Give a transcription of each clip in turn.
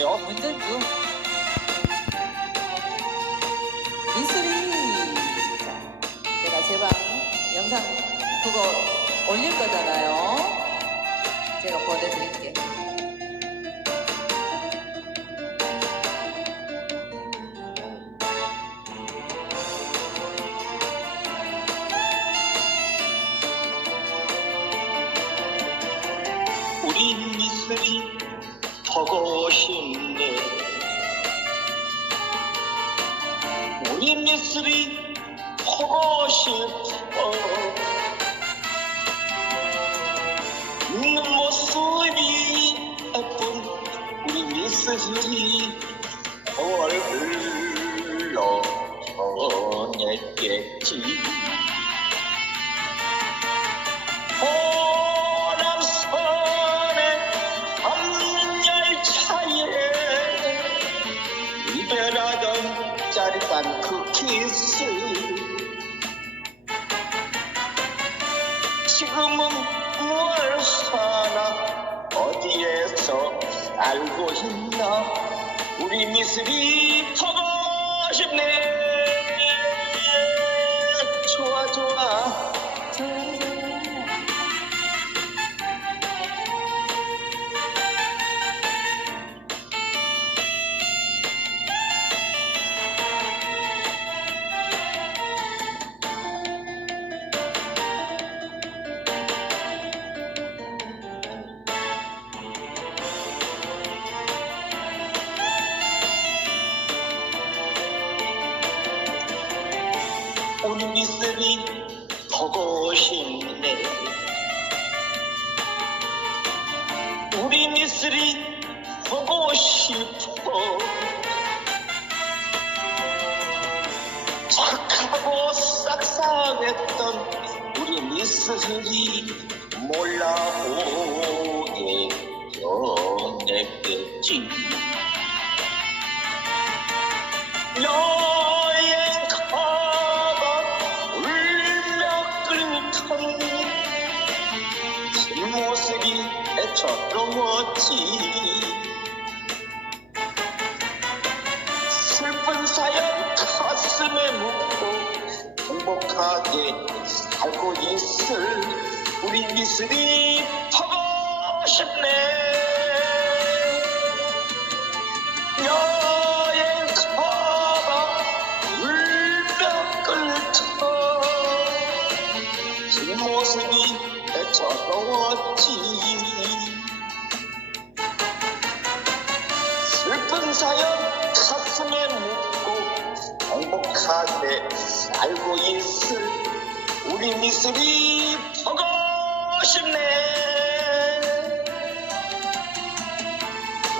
해주세요. 문전주 미술이 자, 제가 제방 영상 그거 올릴 거잖아요. 제가 보내드릴게요. 우리 미술이 보고 싶네. 우리 미술이 보고 싶어. 웃는 모습이 예쁜 우리 미술이 얼굴로 전했겠지. 키스 지금은 무얼 사나 어디에서 알고 있나? 우리 미술이 보고 싶네. 좋아 좋아 우리 미술이 보고 싶네. 우리 미술이 보고 싶어 착하고 싹싹했던 우리 미술이 몰라보게 변했겠지 뒷모습이 애처로웠지. 슬픈 사연 가슴에 묻고 행복하게 살고 있을 우리 미술이 보고 싶네. 여행 가다 울며 끓던 뒷모습이 애처로웠지. 슬픈 사연 가슴에 묻고 행복하게 살고 있을 우리 미술이 보고 싶네.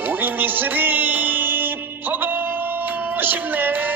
우리 미술이 보고 싶네